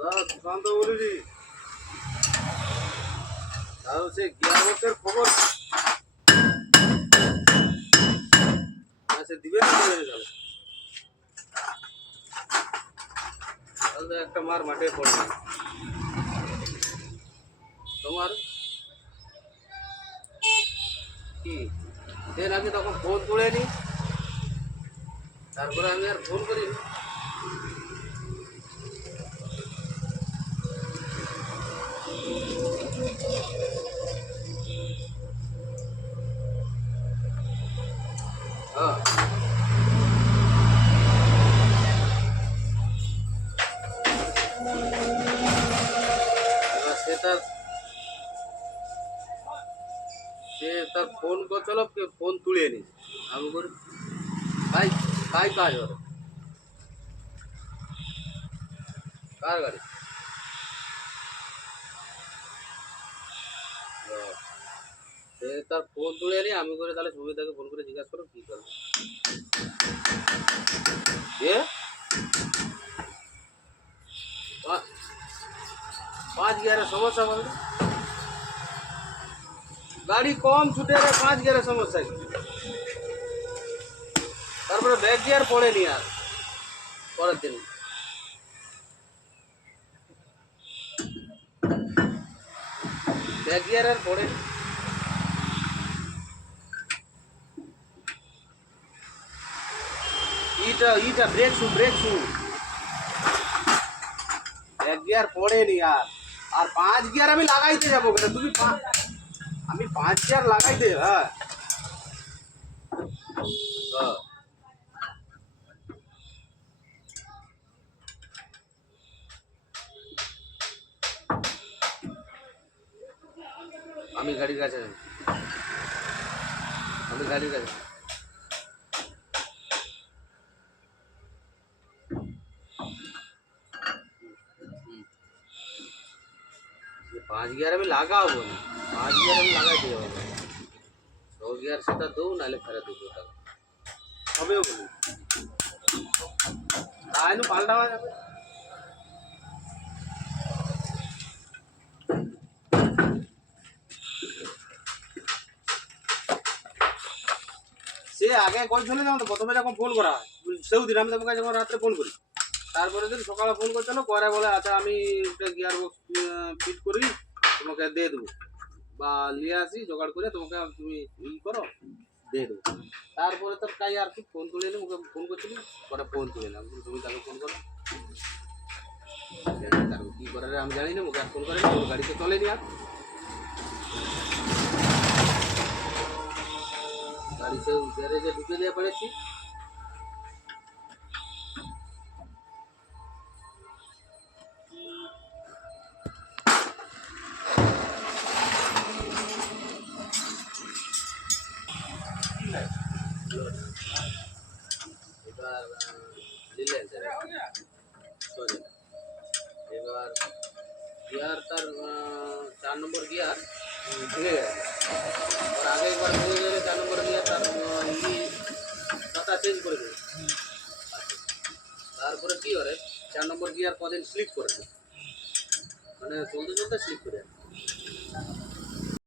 দাদা সুশান্ত বলছি, তাহলে সে গিয়ারবক্সের খবর সে দিবে না তাহলে একটা মার মাঠে পড়ে তোমার কি সে নাকি তখন ফোন তুলেনি, তারপরে আমি আর ফোন করিনি। হ্যাঁ সে তার ফোন করছিল, ফোন তুলে নি আমি করি তাই তাই কাজ হবে কার গাড়ি। সে তার ফোন তুলে নি আমি করে, তাহলে সুবিধাকে ফোন করে জিজ্ঞাসা করো কি করবে। এ 5 গিয়ারের সমস্যা বলতে গাড়ি কম ছুটে রে, 5 গিয়ারের সমস্যা কি? তারপরে ব্যাক গিয়ার পড়েনি আর পরের দিন। ব্যাক গিয়ার আর পড়ে ইটা ব্রেক শু ব্যাক গিয়ার পড়েনি আর 5 গিয়ার আমি লাগাইতে যাবো কেন? তুমি আমি 5 গিয়ার লাগাইতে হ্যাঁ আমি গাড়ির কাছে আমি গাড়ির কাছে 5 গিয়ার আমি লাগাবো না, 5 গিয়ার আমি লাগাইতে যাবো 6 গিয়ার সেটা দৌ নাহলে ফেরত দিতে টাকা হবেও বলি তাই পাল্টাওয়া যাবে। সে আগে কইছিল যেমন প্রথমে যখন ফোন করা হয় সেদিন আমি তোমাকে যখন রাত্রে ফোন করি, তারপরে দিন সকালে ফোন করছিল, পরে বলে আচ্ছা আমি গিয়ার বক্স ফিট করি তোমাকে দিয়ে দেবো বা নিয়ে আসি জোগাড় করে তোমাকে তুমি ই করো দিয়ে দেবো। তারপরে তোর তাই আর কি ফোন তুলে নি, মুখে ফোন করছিলি পরে ফোন তুলে নিলাম, তুমি তাকে ফোন করো কি করে আমি জানি না, মুখে আর ফোন করেনি, ওর গাড়িতে চলেনি আর গাড়িতে গ্যারেজে ঢুকে দিয়ে পড়েছি। এবার নিলেন এবার গিয়ার তার 4 নম্বর গিয়ার ভেঙে গেছে, আর আগে একবার ভেঙে গেলে 4 নম্বর গিয়ার তার পাতা চেঞ্জ করে দেবে। তারপরে কি করে 4 নম্বর গিয়ার কদিন স্লিপ করে, মানে চলতে চলতে স্লিপ করে